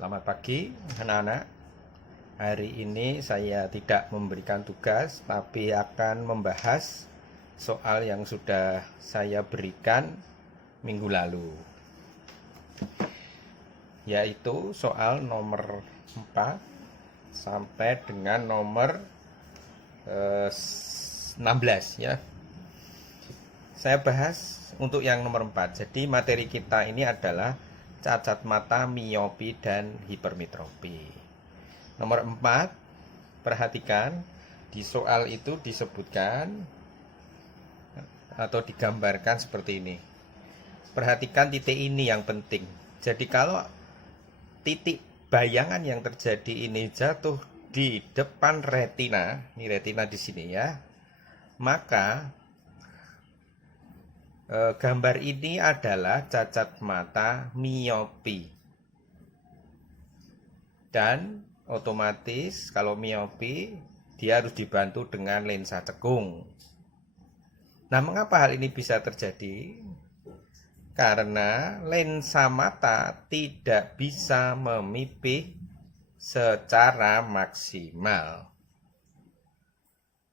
Selamat pagi anak-anak. Hari ini saya tidak memberikan tugas, tapi akan membahas soal yang sudah saya berikan minggu lalu, yaitu soal nomor 4 sampai dengan nomor 16 ya. Saya bahas untuk yang nomor 4. Jadi materi kita ini adalah cacat mata, miopi, dan hipermetropi. Nomor 4, perhatikan di soal itu disebutkan atau digambarkan seperti ini. Perhatikan titik ini yang penting. Jadi kalau titik bayangan yang terjadi ini jatuh di depan retina, ini retina di sini ya, maka gambar ini adalah cacat mata miopi. Dan otomatis kalau miopi dia harus dibantu dengan lensa cekung. Nah, mengapa hal ini bisa terjadi? Karena lensa mata tidak bisa memipih secara maksimal,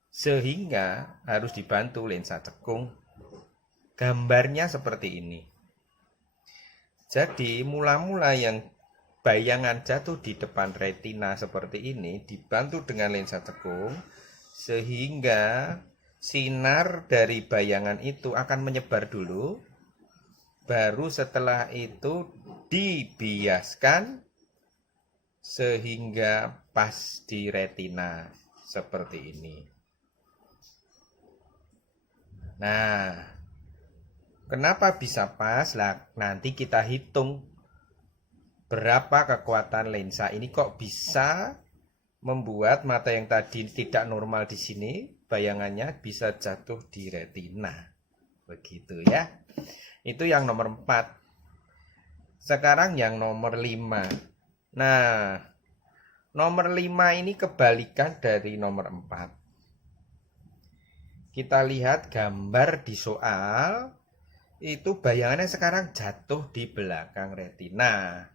sehingga harus dibantu lensa cekung. Gambarnya seperti ini. Jadi mula-mula yang bayangan jatuh di depan retina seperti ini dibantu dengan lensa cekung, sehingga sinar dari bayangan itu akan menyebar dulu, baru setelah itu dibiaskan sehingga pas di retina seperti ini. Nah, kenapa bisa pas? Lah, nanti kita hitung berapa kekuatan lensa ini kok bisa membuat mata yang tadi tidak normal di sini, bayangannya bisa jatuh di retina. Begitu ya. Itu yang nomor 4. Sekarang yang nomor 5. Nah, nomor 5 ini kebalikan dari nomor 4. Kita lihat gambar di soal. Itu bayangannya sekarang jatuh di belakang retina.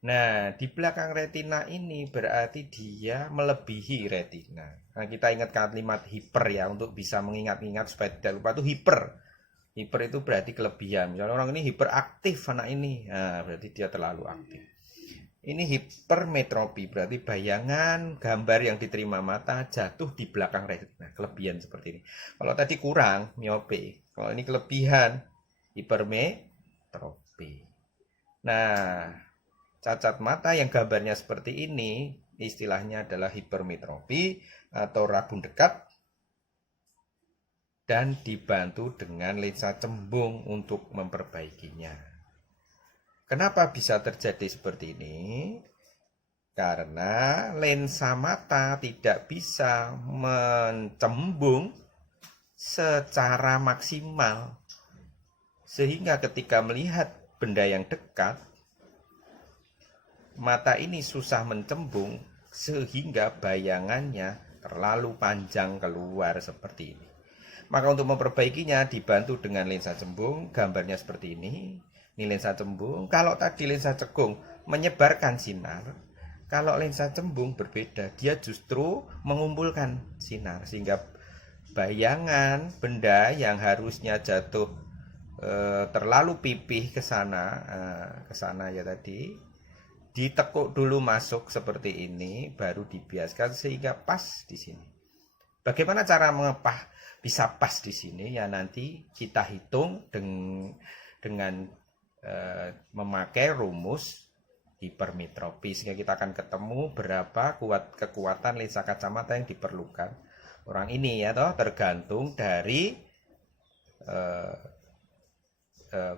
Nah, di belakang retina ini berarti dia melebihi retina. Nah, kita ingat kalimat hiper ya, untuk bisa mengingat-ingat supaya tidak lupa, itu hiper. Hiper itu berarti kelebihan. Misalnya orang ini hiperaktif anak ini, nah, berarti dia terlalu aktif. Ini hipermetropi, berarti bayangan gambar yang diterima mata jatuh di belakang retina. Kelebihan seperti ini. Kalau tadi kurang, miopi. Kalau ini kelebihan, hipermetropi. Nah, cacat mata yang gambarnya seperti ini, istilahnya adalah hipermetropi atau rabun dekat, dan dibantu dengan lensa cembung untuk memperbaikinya. Kenapa bisa terjadi seperti ini? Karena lensa mata tidak bisa mencembung secara maksimal, sehingga ketika melihat benda yang dekat, mata ini susah mencembung sehingga bayangannya terlalu panjang keluar seperti ini. Maka untuk memperbaikinya dibantu dengan lensa cembung, gambarnya seperti ini. Ini lensa cembung. Kalau tadi lensa cekung menyebarkan sinar, kalau lensa cembung berbeda, dia justru mengumpulkan sinar sehingga bayangan benda yang harusnya jatuh terlalu pipih ke sana ya tadi, ditekuk dulu masuk seperti ini, baru dibiaskan sehingga pas di sini. Bagaimana cara mengepah bisa pas di sini? Ya nanti kita hitung dengan memakai rumus hipermetropi, sehingga kita akan ketemu berapa kekuatan lensa kacamata yang diperlukan orang ini ya toh, tergantung dari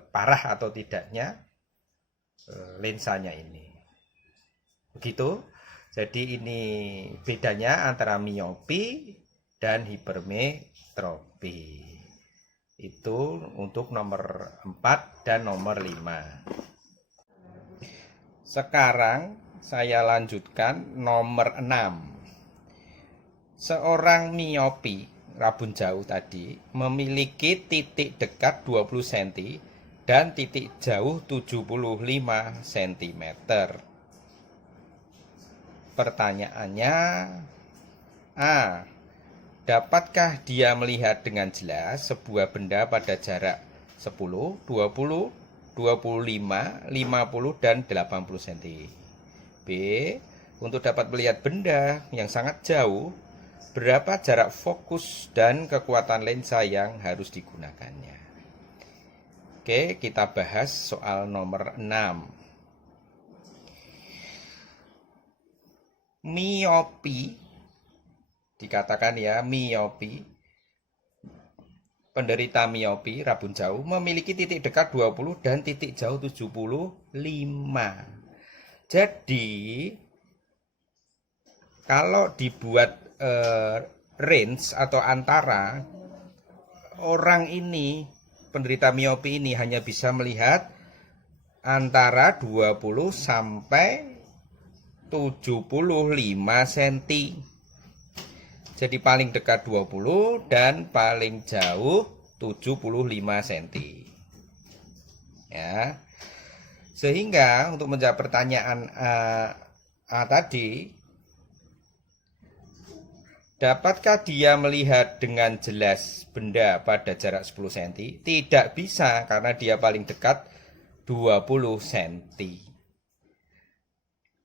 parah atau tidaknya lensanya ini. Begitu. Jadi ini bedanya antara miopi dan hipermetropi. Itu untuk nomor 4 dan nomor 5. Sekarang saya lanjutkan nomor 6. Seorang miopi, rabun jauh tadi, memiliki titik dekat 20 cm dan titik jauh 75 cm. Pertanyaannya, A. Dapatkah dia melihat dengan jelas sebuah benda pada jarak 10, 20, 25, 50, dan 80 cm? B. Untuk dapat melihat benda yang sangat jauh, berapa jarak fokus dan kekuatan lensa yang harus digunakannya? Oke, kita bahas soal nomor 6. Miopi, dikatakan ya, miopi, penderita miopi rabun jauh memiliki titik dekat 20 dan titik jauh 75. Jadi kalau dibuat range atau antara, orang ini, penderita miopi ini hanya bisa melihat antara 20 sampai 75 cm. Jadi paling dekat 20 dan paling jauh 75 cm. Ya. Sehingga untuk menjawab pertanyaan A tadi, dapatkah dia melihat dengan jelas benda pada jarak 10 cm? Tidak bisa, karena dia paling dekat 20 cm.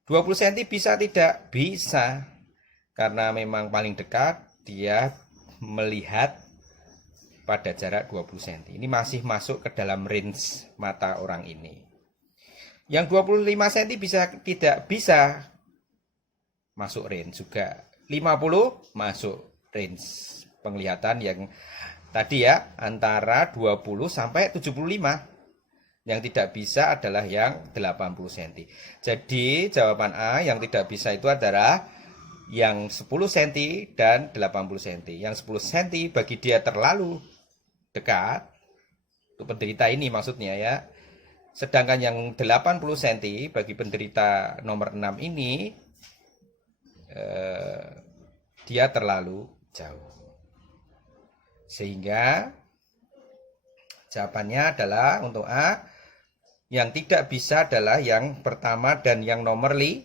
20 cm bisa tidak? Bisa. Karena memang paling dekat, dia melihat pada jarak 20 cm. Ini masih masuk ke dalam range mata orang ini. Yang 25 cm bisa tidak? Bisa masuk range juga. 50 masuk range penglihatan yang tadi ya, antara 20 sampai 75. Yang tidak bisa adalah yang 80 cm. Jadi jawaban A yang tidak bisa itu adalah yang 10 cm dan 80 cm. Yang 10 cm bagi dia terlalu dekat, untuk penderita ini maksudnya ya. Sedangkan yang 80 cm bagi penderita nomor 6 ini, dia terlalu jauh. Sehingga jawabannya adalah untuk A, yang tidak bisa adalah yang pertama dan yang nomor 5.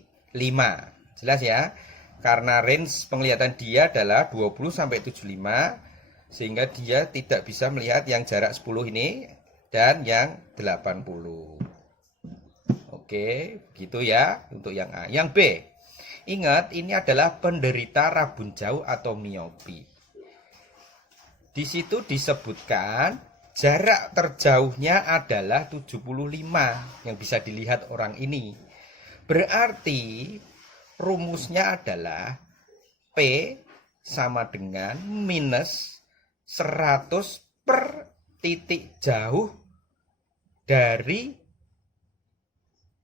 Jelas ya? Karena range penglihatan dia adalah 20 sampai 75, sehingga dia tidak bisa melihat yang jarak 10 ini dan yang 80. Oke, begitu ya untuk yang A. Yang B, ingat ini adalah penderita rabun jauh atau miopi. Di situ disebutkan jarak terjauhnya adalah 75 yang bisa dilihat orang ini. Berarti rumusnya adalah P sama dengan minus 100 per titik jauh dari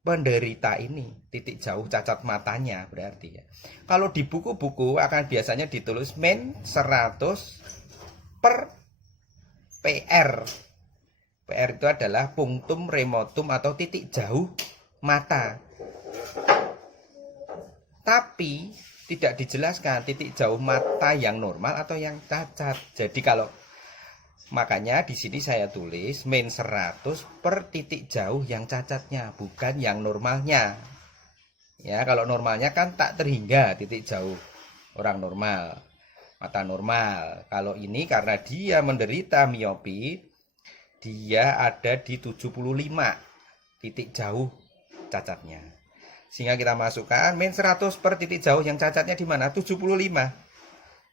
penderita ini. Titik jauh cacat matanya berarti ya. Kalau di buku-buku akan biasanya ditulis min 100 per PR. PR itu adalah punctum remotum atau titik jauh mata. Tapi tidak dijelaskan titik jauh mata yang normal atau yang cacat. Jadi kalau makanya di sini saya tulis min 100 per titik jauh yang cacatnya, bukan yang normalnya. Ya, kalau normalnya kan tak terhingga titik jauh orang normal, mata normal. Kalau ini karena dia menderita miopi, dia ada di 75 titik jauh cacatnya. Sehingga kita masukkan min 100 per titik jauh yang cacatnya di mana? 75.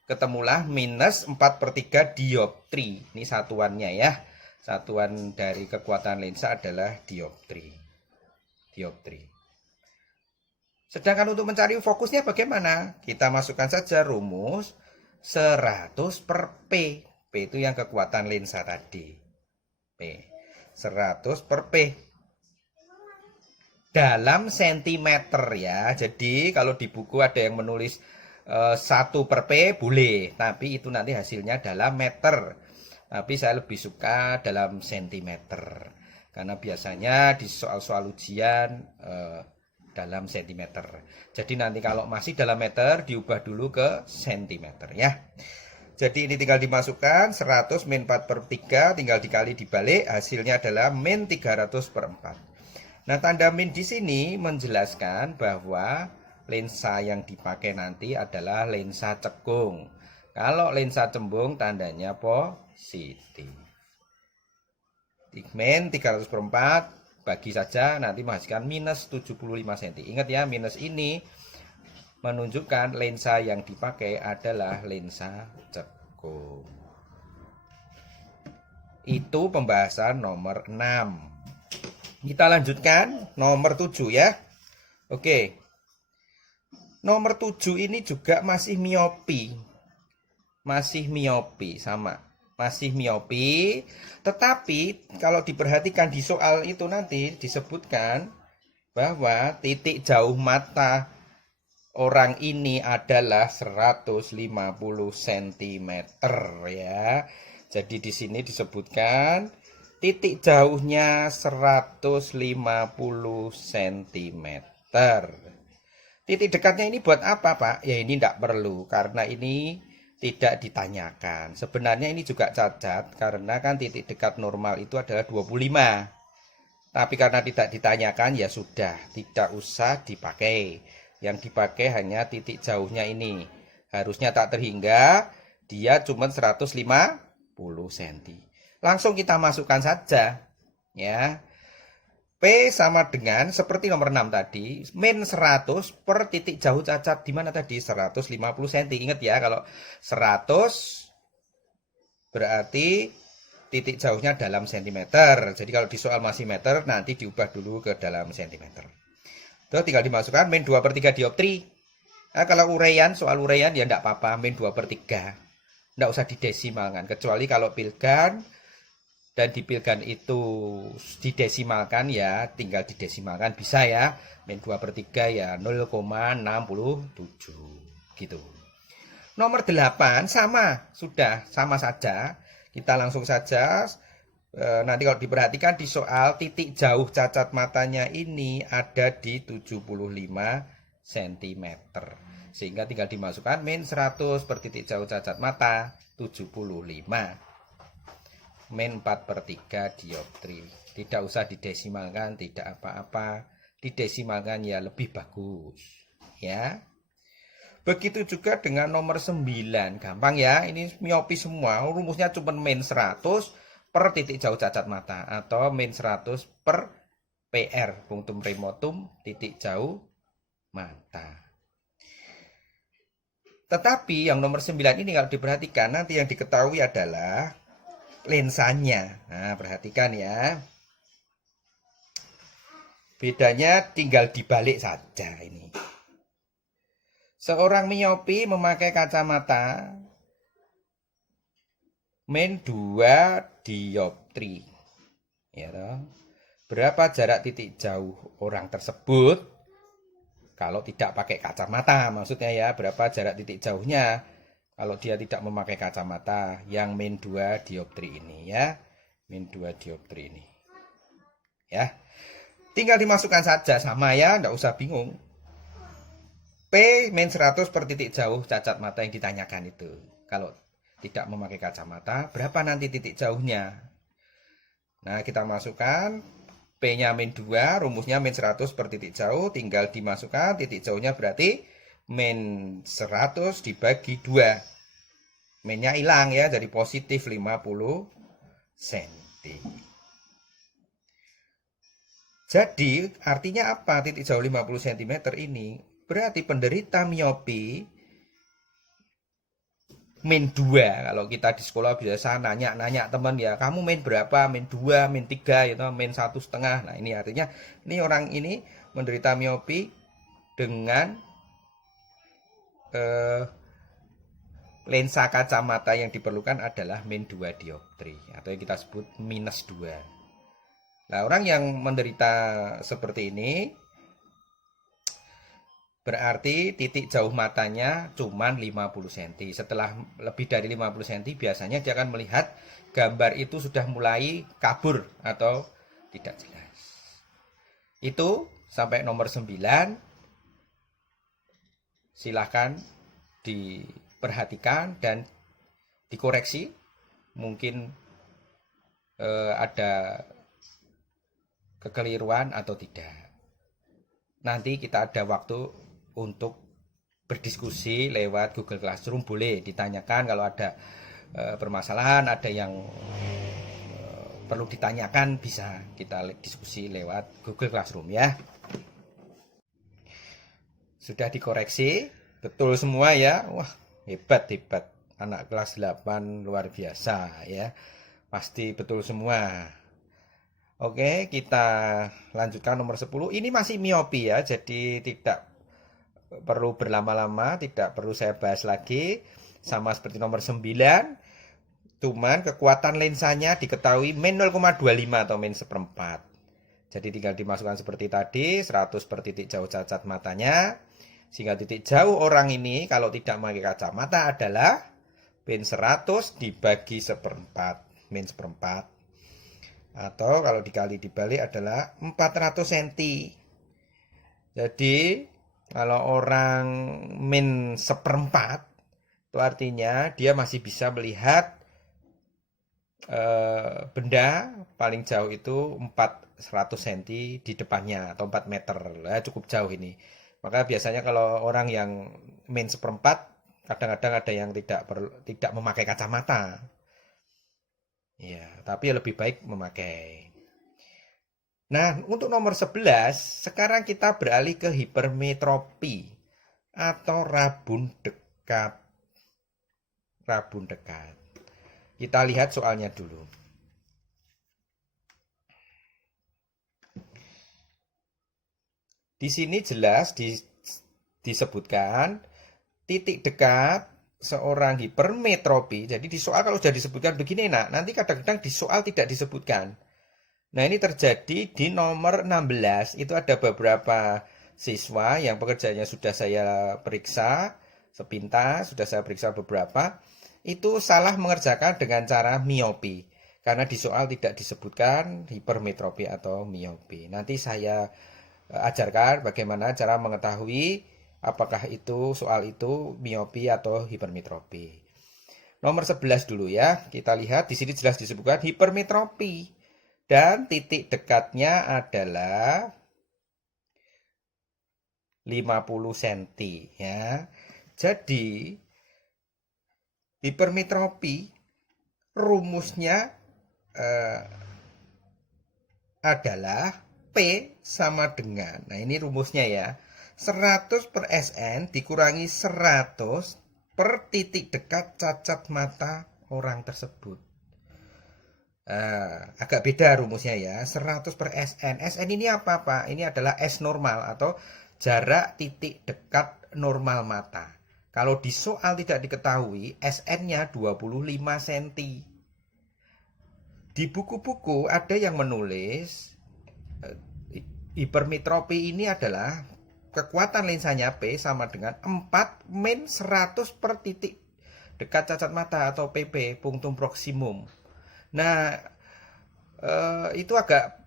Ketemulah minus 4/3 dioptri. Ini satuannya ya. Satuan dari kekuatan lensa adalah dioptri. Dioptri. Sedangkan untuk mencari fokusnya bagaimana? Kita masukkan saja rumus 100 per P. P itu yang kekuatan lensa tadi. P. 100 per P. Dalam sentimeter ya. Jadi kalau di buku ada yang menulis 1 per P boleh, tapi itu nanti hasilnya dalam meter. Tapi saya lebih suka dalam sentimeter, karena biasanya di soal-soal ujian dalam sentimeter. Jadi nanti kalau masih dalam meter diubah dulu ke sentimeter ya. Jadi ini tinggal dimasukkan 100 min 4 per 3 tinggal dikali dibalik, hasilnya adalah min 300 per 4. Nah, tanda min di sini menjelaskan bahwa lensa yang dipakai nanti adalah lensa cekung. Kalau lensa cembung tandanya positif. Min 300 per 4 bagi saja nanti menghasilkan minus 75 cm. Ingat ya, minus ini menunjukkan lensa yang dipakai adalah lensa cekung. Itu pembahasan nomor 6. Kita lanjutkan nomor 7 ya. Oke. Nomor 7 ini juga masih miopi. Masih miopi sama. Masih miopi, tetapi kalau diperhatikan di soal itu nanti disebutkan bahwa titik jauh mata orang ini adalah 150 cm ya. Jadi di sini disebutkan titik jauhnya 150 cm. Titik dekatnya ini buat apa, Pak? Ya ini tidak perlu karena ini tidak ditanyakan. Sebenarnya ini juga cacat karena kan titik dekat normal itu adalah 25. Tapi karena tidak ditanyakan ya sudah, tidak usah dipakai. Yang dipakai hanya titik jauhnya ini. Harusnya tak terhingga, dia cuma 150 cm. Langsung kita masukkan saja. Ya. P sama dengan seperti nomor 6 tadi, min 100 per titik jauh cacat di mana tadi 150 cm. Ingat ya, kalau 100 berarti titik jauhnya dalam cm. Jadi kalau di soal masih meter, nanti diubah dulu ke dalam cm. Terus tinggal dimasukkan min 2 per 3 dioptri. Nah, kalau uraian, soal uraian ya enggak apa-apa, min 2 per 3. Enggak usah didesimalkan, kecuali kalau pilgan dan di pilgan itu didesimalkan ya tinggal didesimalkan bisa ya, min 2 per 3 ya 0,67 gitu. Nomor 8 sama, sudah sama saja, kita langsung saja. Nanti kalau diperhatikan di soal titik jauh cacat matanya ini ada di 75 cm, sehingga tinggal dimasukkan min 100 per titik jauh cacat mata 75 min 4 per 3 dioptri. Tidak usah didesimalkan, tidak apa-apa. Didesimalkan ya lebih bagus ya. Begitu juga dengan nomor 9. Gampang ya, ini miopi semua. Rumusnya cuma min 100 per titik jauh cacat mata atau min 100 per PR punktum remotum titik jauh mata. Tetapi yang nomor 9 ini kalau diperhatikan nanti yang diketahui adalah lensanya. Nah, perhatikan ya. Bedanya tinggal dibalik saja ini. Seorang miopi memakai kacamata min 2 dioptri. Ya toh. Berapa jarak titik jauh orang tersebut kalau tidak pakai kacamata? Maksudnya ya, berapa jarak titik jauhnya kalau dia tidak memakai kacamata yang min 2 dioptri ini ya. Min 2 dioptri ini. Ya. Tinggal dimasukkan saja sama ya, enggak usah bingung. P min 100 per titik jauh cacat mata yang ditanyakan itu. Kalau tidak memakai kacamata, berapa nanti titik jauhnya? Nah, kita masukkan P-nya min 2, rumusnya min 100 per titik jauh, tinggal dimasukkan titik jauhnya berarti min 100 dibagi 2. Minnya hilang ya, jadi positif 50 cm. Jadi, artinya apa titik jauh 50 cm ini? Berarti penderita miopi min 2. Kalau kita di sekolah biasa nanya teman ya, kamu min berapa? Min 2, min 3, gitu, min 1,5. Nah, ini artinya ini orang ini menderita miopi dengan lensa kacamata yang diperlukan adalah min 2 dioptri atau yang kita sebut minus 2. Nah, orang yang menderita seperti ini berarti titik jauh matanya cuma 50 cm. Setelah lebih dari 50 cm biasanya dia akan melihat gambar itu sudah mulai kabur atau tidak jelas. Itu sampai nomor 9. Silahkan diperhatikan dan dikoreksi, mungkin ada kekeliruan atau tidak. Nanti kita ada waktu untuk berdiskusi lewat Google Classroom, boleh ditanyakan kalau ada permasalahan, ada yang perlu ditanyakan, bisa kita diskusi lewat Google Classroom ya. Sudah dikoreksi, betul semua ya. Wah, hebat. Anak kelas 8 luar biasa ya. Pasti betul semua. Oke, kita lanjutkan nomor 10. Ini masih miopi ya, jadi tidak perlu berlama-lama, tidak perlu saya bahas lagi. Sama seperti nomor 9, cuman kekuatan lensanya diketahui min 0,25 atau min seperempat. Jadi tinggal dimasukkan seperti tadi, 100 per titik jauh cacat matanya. Sehingga titik jauh orang ini kalau tidak memakai kacamata adalah min 100 dibagi seperempat, min seperempat. Atau kalau dibalik adalah 400 cm. Jadi kalau orang min seperempat, itu artinya dia masih bisa melihat benda paling jauh itu 400 cm di depannya atau 4 meter. Cukup jauh ini. Maka biasanya kalau orang yang min seperempat, kadang-kadang ada yang tidak memakai kacamata. Ya, tapi lebih baik memakai. Nah, untuk nomor 11, sekarang kita beralih ke hipermetropi atau rabun dekat. Rabun dekat. Kita lihat soalnya dulu. Di sini jelas disebutkan titik dekat seorang hipermetropi. Jadi di soal kalau sudah disebutkan begini, nanti kadang-kadang di soal tidak disebutkan. Nah, ini terjadi di nomor 16. Itu ada beberapa siswa yang pekerjaannya sudah saya periksa sepintas, sudah saya periksa beberapa. Itu salah mengerjakan dengan cara miopi. Karena di soal tidak disebutkan hipermetropi atau miopi. Nanti saya ajarkan bagaimana cara mengetahui apakah itu soal itu miopi atau hipermetropi. Nomor 11 dulu ya. Kita lihat di sini jelas disebutkan hipermetropi. Dan titik dekatnya adalah 50 cm ya. Jadi hipermetropi rumusnya adalah P sama dengan, nah ini rumusnya ya, 100 per SN dikurangi 100 per titik dekat cacat mata orang tersebut. Agak beda rumusnya ya, 100 per SN. SN ini apa Pak? Ini adalah S normal atau jarak titik dekat normal mata. Kalau di soal tidak diketahui, SN-nya 25 cm. Di buku-buku ada yang menulis hipermetropi ini adalah kekuatan lensanya P sama dengan 4 min 100 per titik dekat cacat mata atau PP, punktum proksimum. Nah, itu agak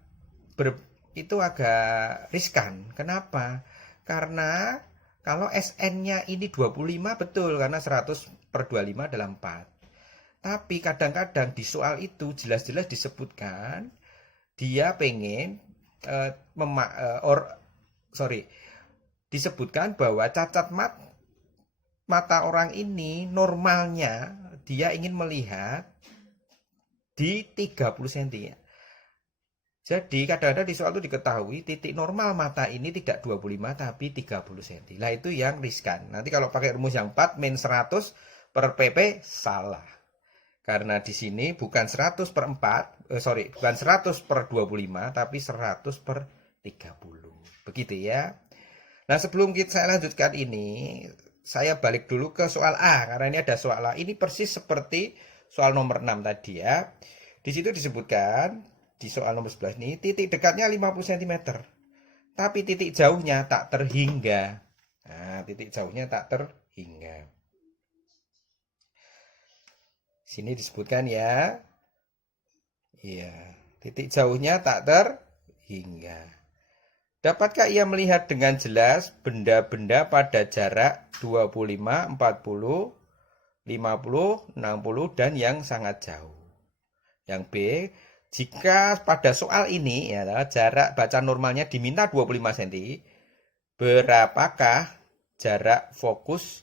riskan. Kenapa? Karena kalau SN-nya ini 25 betul, karena 100 per 25 adalah 4. Tapi kadang-kadang di soal itu jelas-jelas disebutkan dia pengen disebutkan bahwa cacat mata orang ini normalnya dia ingin melihat di 30 cm. Jadi kadang-kadang di soal itu diketahui titik normal mata ini tidak 25 tapi 30 cm. Nah itu yang riskan. Nanti kalau pakai rumus yang 4 min 100 per PP salah. Karena di sini bukan 100 per 4, bukan 100 per 25, tapi 100 per 30. Begitu ya. Nah sebelum saya lanjutkan ini, saya balik dulu ke soal A. Karena ini ada soal A. Ini persis seperti soal nomor 6 tadi ya. Di situ disebutkan, di soal nomor 11 ini, titik dekatnya 50 cm. Tapi titik jauhnya tak terhingga. Nah, titik jauhnya tak terhingga. Sini disebutkan ya. Iya, titik jauhnya tak terhingga. Dapatkah ia melihat dengan jelas benda-benda pada jarak 25, 40, 50, 60, dan yang sangat jauh. Yang B, jika pada soal ini ya, jarak baca normalnya diminta 25 cm, berapakah jarak fokus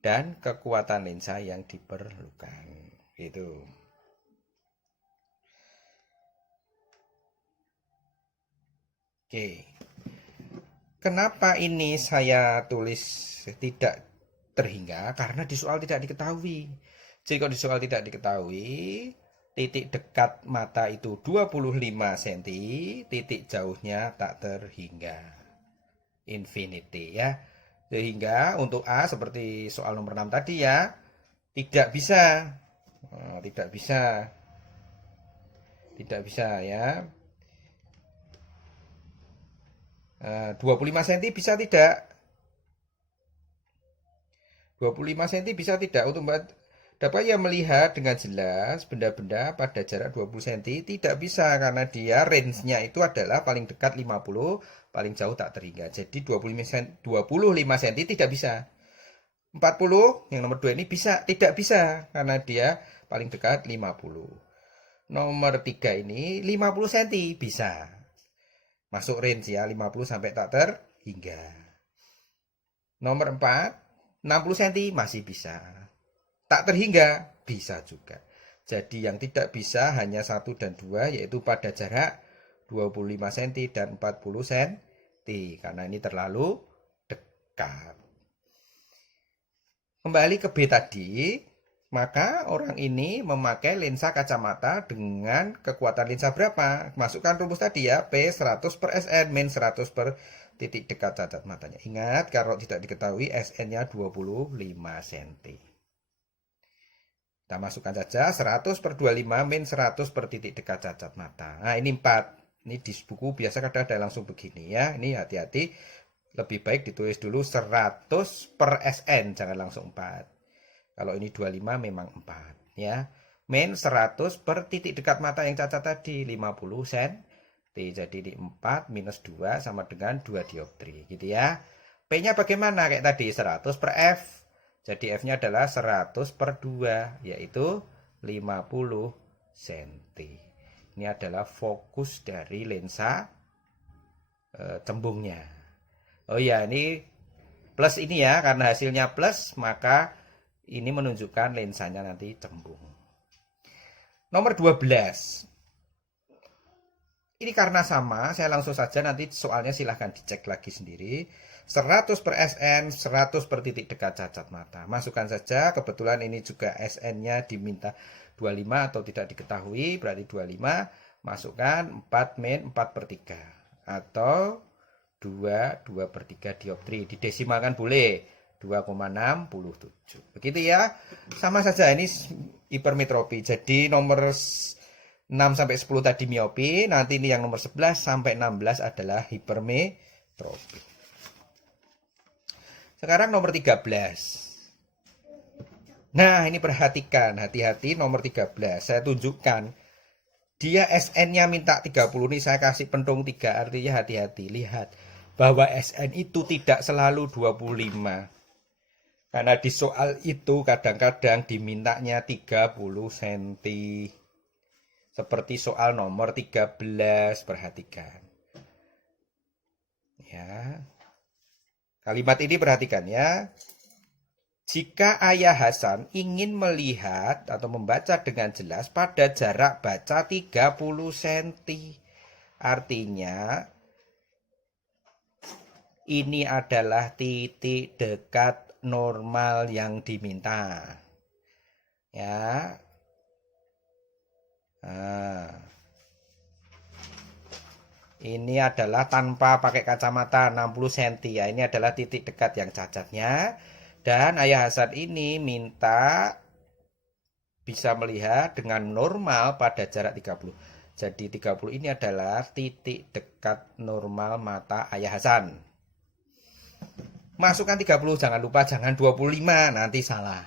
dan kekuatan lensa yang diperlukan? Gitu. Oke. Kenapa ini saya tulis tidak terhingga? Karena di soal tidak diketahui. Jadi kalau di soal tidak diketahui, titik dekat mata itu 25 cm, titik jauhnya tak terhingga. Infinity ya. Sehingga untuk A seperti soal nomor 6 tadi ya, tidak bisa. Tidak bisa. Tidak bisa ya. 25 cm bisa tidak? 25 cm bisa tidak? Untuk dapat ya melihat dengan jelas benda-benda pada jarak 20 cm tidak bisa karena dia range-nya itu adalah paling dekat 50, paling jauh tak terhingga. Jadi 25 cm tidak bisa. 40 yang nomor 2 ini bisa, tidak bisa karena dia paling dekat 50. Nomor 3 ini 50 cm bisa. Masuk range ya, 50 sampai tak terhingga. Nomor 4, 60 cm masih bisa. Tak terhingga bisa juga. Jadi yang tidak bisa hanya 1 dan 2, yaitu pada jarak 25 cm dan 40 cm. Karena ini terlalu dekat. Kembali ke B tadi, maka orang ini memakai lensa kacamata dengan kekuatan lensa berapa? Masukkan rumus tadi ya, P 100 per SN, min 100 per titik dekat cacat matanya. Ingat, kalau tidak diketahui SN-nya 25 cm. Kita masukkan saja 100 per 25 min 100 per titik dekat cacat mata. Nah, ini 4. Ini di buku biasa kadang ada langsung begini ya. Ini hati-hati. Lebih baik ditulis dulu 100 per SN, jangan langsung 4. Kalau ini 25 memang 4 ya. Min 100 per titik dekat mata yang cacat tadi 50 cm. Jadi di 4 minus 2 sama dengan 2 dioptri gitu ya. P-nya bagaimana kayak tadi 100 per F. Jadi F-nya adalah 100 per 2 yaitu 50 cm. Ini adalah fokus dari lensa cembungnya. Oh ya, ini plus ini ya, karena hasilnya plus maka ini menunjukkan lensanya nanti cembung. Nomor 12. Ini karena sama, saya langsung saja nanti soalnya silahkan dicek lagi sendiri. 100 per SN, 100 per titik dekat cacat mata. Masukkan saja, kebetulan ini juga SN-nya diminta 25 atau tidak diketahui, berarti 25. Masukkan 4 min 4 per 3. Atau 2 per 3 dioptri. Didesimalkan boleh. 2,67. Begitu ya. Sama saja ini hipermetropi. Jadi nomor 6 sampai 10 tadi miopi, nanti ini yang nomor 11 sampai 16 adalah hipermetropi. Sekarang nomor 13. Nah, ini perhatikan, hati-hati nomor 13. Saya tunjukkan. Dia SN-nya minta 30 nih, saya kasih pentung 3, artinya hati-hati. Lihat bahwa SN itu tidak selalu 25. Karena di soal itu kadang-kadang dimintanya 30 cm. Seperti soal nomor 13, perhatikan. Ya. Kalimat ini perhatikan ya. Jika Ayah Hasan ingin melihat atau membaca dengan jelas pada jarak baca 30 cm. Artinya ini adalah titik dekat normal yang diminta ya. Nah, ini adalah tanpa pakai kacamata 60 cm ya. Ini adalah titik dekat yang cacatnya. Dan Ayah Hasan ini minta bisa melihat dengan normal pada jarak 30. Jadi 30 ini adalah titik dekat normal mata Ayah Hasan. Masukkan 30, jangan lupa jangan 25, nanti salah.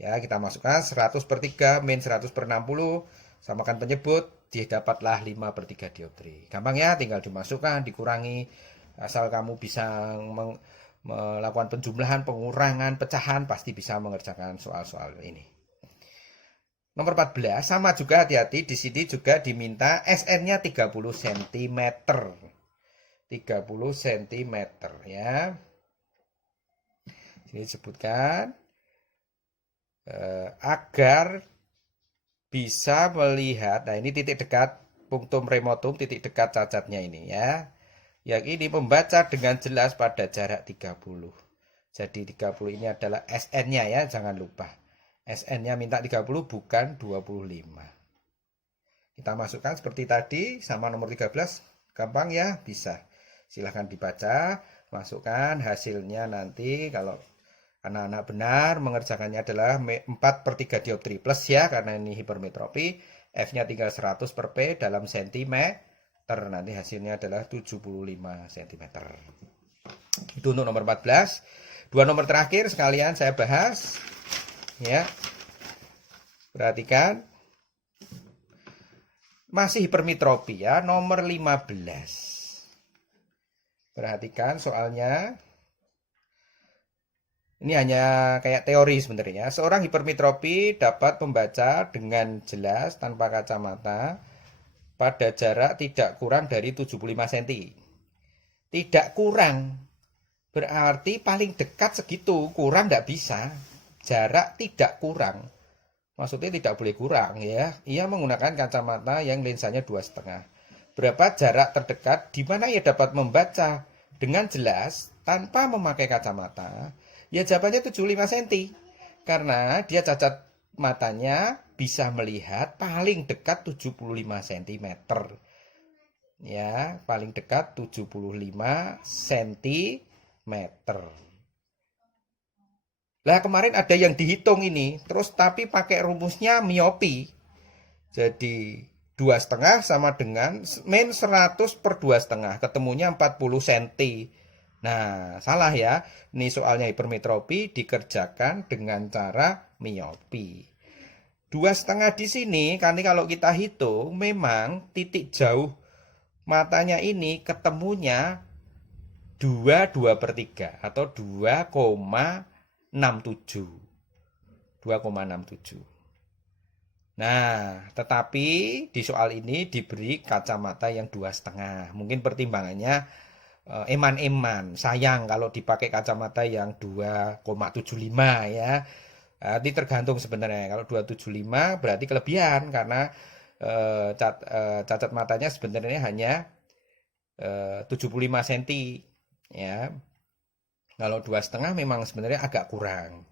Ya, kita masukkan 100 per 3 min 100 per 60, samakan penyebut, didapatlah 5 per 3 dioptri. Gampang ya, tinggal dimasukkan, dikurangi, asal kamu bisa melakukan penjumlahan, pengurangan, pecahan, pasti bisa mengerjakan soal-soal ini. Nomor 14, sama juga hati-hati, di sini juga diminta SN-nya 30 cm. 30 cm ya. Ini disebutkan agar bisa melihat, nah ini titik dekat punktum remotum, titik dekat cacatnya ini ya. Yang ini membaca dengan jelas pada jarak 30. Jadi 30 ini adalah SN-nya ya, jangan lupa. SN-nya minta 30 bukan 25. Kita masukkan seperti tadi sama nomor 13. Gampang ya, bisa. Silahkan dibaca, masukkan hasilnya nanti. Kalau anak-anak benar mengerjakannya adalah 4/3 dioptri plus ya, karena ini hipermetropi. F-nya tinggal 100 per P dalam sentimeter. Nanti hasilnya adalah 75 cm. Itu untuk nomor 14. Dua nomor terakhir sekalian saya bahas. Ya. Perhatikan. Masih hipermetropi ya, nomor 15. Perhatikan soalnya. Ini hanya kayak teori sebenarnya. Seorang hipermetropi dapat membaca dengan jelas tanpa kacamata pada jarak tidak kurang dari 75 cm. Tidak kurang. Berarti paling dekat segitu. Kurang tidak bisa. Jarak tidak kurang. Maksudnya tidak boleh kurang ya. Ia menggunakan kacamata yang lensanya 2,5. Berapa jarak terdekat di mana ia dapat membaca dengan jelas tanpa memakai kacamata? Ya jawabannya 75 cm. Karena dia cacat matanya bisa melihat paling dekat 75 cm. Ya, paling dekat 75 cm. Lah kemarin ada yang dihitung ini, terus tapi pakai rumusnya miopi. Jadi 2,5 sama dengan min 100 per 2,5, ketemunya 40 cm. Nah, salah ya. Ini soalnya hipermetropi dikerjakan dengan cara miopi. 2,5 di sini, karena kalau kita hitung, memang titik jauh matanya ini ketemunya 2/3 atau 2,67. 2,67. Nah, tetapi di soal ini diberi kacamata yang 2,5. Mungkin pertimbangannya eman-eman. Sayang kalau dipakai kacamata yang 2,75 ya. Nanti tergantung sebenarnya. Kalau 2,75 berarti kelebihan karena cacat matanya sebenarnya hanya 75 cm ya. Kalau 2,5 memang sebenarnya agak kurang.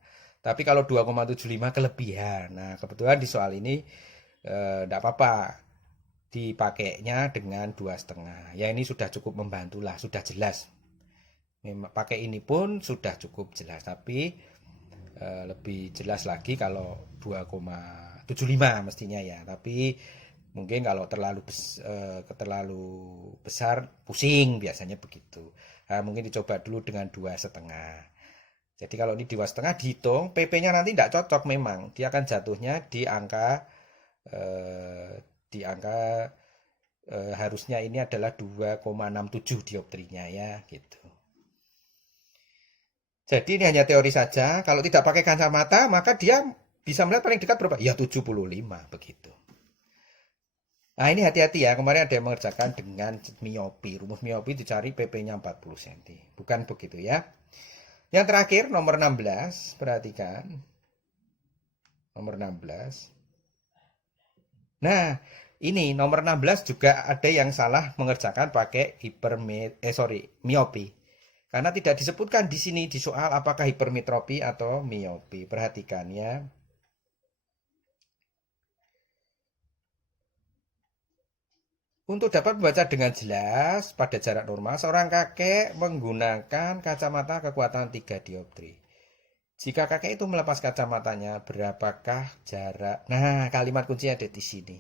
Tapi kalau 2,75 kelebihan. Nah, kebetulan di soal ini tidak apa-apa dipakainya dengan 2,5. Ya ini sudah cukup membantu lah, sudah jelas. Pakai ini pun sudah cukup jelas. Tapi lebih jelas lagi kalau 2,75 mestinya ya. Tapi mungkin kalau terlalu besar pusing biasanya begitu. Nah, mungkin dicoba dulu dengan 2,5. Jadi kalau ini 2,5 dihitung, PP-nya nanti tidak cocok memang. Dia akan jatuhnya di angka harusnya ini adalah 2,67 dioptrinya ya gitu. Jadi ini hanya teori saja. Kalau tidak pakai kacamata maka dia bisa melihat paling dekat berapa? Ya 75 begitu. Nah ini hati-hati ya, kemarin ada yang mengerjakan dengan miopi. Rumus miopi dicari PP-nya 40 cm. Bukan begitu ya. Yang terakhir nomor 16, perhatikan. Nomor 16. Nah, ini nomor 16 juga ada yang salah mengerjakan pakai miopi. Karena tidak disebutkan di sini di soal apakah hipermetropi atau miopi. Perhatikan ya. Untuk dapat membaca dengan jelas pada jarak normal, seorang kakek menggunakan kacamata kekuatan 3 dioptri. Jika kakek itu melepas kacamatanya, berapakah jarak? Nah, kalimat kuncinya ada di sini.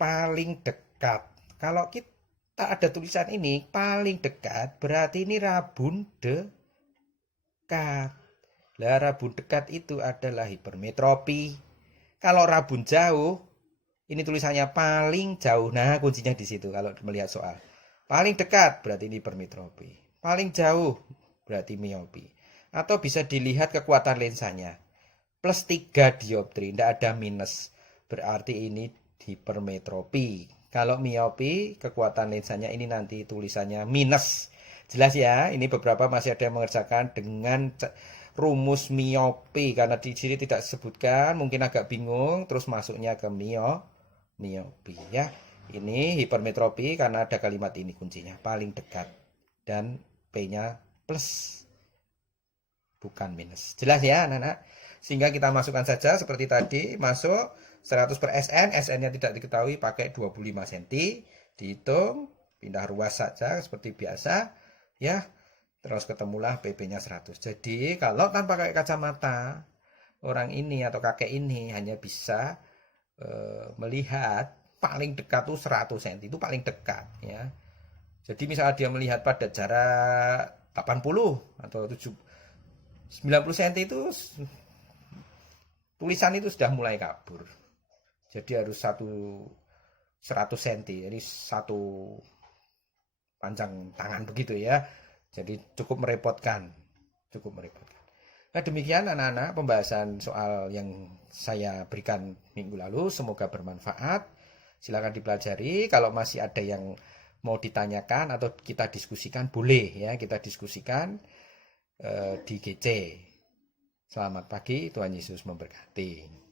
Paling dekat. Kalau kita ada tulisan ini, paling dekat, berarti ini rabun dekat. Lah, rabun dekat itu adalah hipermetropi. Kalau rabun jauh, ini tulisannya paling jauh. Nah, kuncinya di situ kalau melihat soal. Paling dekat berarti ini hipermetropi. Paling jauh berarti miopi. Atau bisa dilihat kekuatan lensanya. Plus 3 dioptri, tidak ada minus. Berarti ini hipermetropi. Kalau miopi, kekuatan lensanya ini nanti tulisannya minus. Jelas ya, ini beberapa masih ada yang mengerjakan dengan rumus miopi. Karena di sini tidak disebutkan, mungkin agak bingung, terus masuknya ke miopi ya. Ini hipermetropi karena ada kalimat ini kuncinya, paling dekat. Dan P-nya plus, bukan minus. Jelas ya anak-anak? Sehingga kita masukkan saja seperti tadi, masuk 100 per SN, SN-nya tidak diketahui, pakai 25 cm, dihitung, pindah ruas saja seperti biasa, ya, terus ketemulah PP-nya 100. Jadi kalau tanpa pakai kacamata, orang ini atau kakek ini hanya bisa melihat paling dekat tuh 100 cm, itu paling dekat ya. Jadi misalnya dia melihat pada jarak 80 atau 90 cm itu tulisan itu sudah mulai kabur. Jadi harus 100 cm, jadi satu panjang tangan begitu ya. Jadi cukup merepotkan, cukup merepotkan. Nah demikian anak-anak pembahasan soal yang saya berikan minggu lalu, semoga bermanfaat. Silakan dipelajari. Kalau masih ada yang mau ditanyakan atau kita diskusikan, boleh ya kita diskusikan di GC. Selamat pagi, Tuhan Yesus memberkati.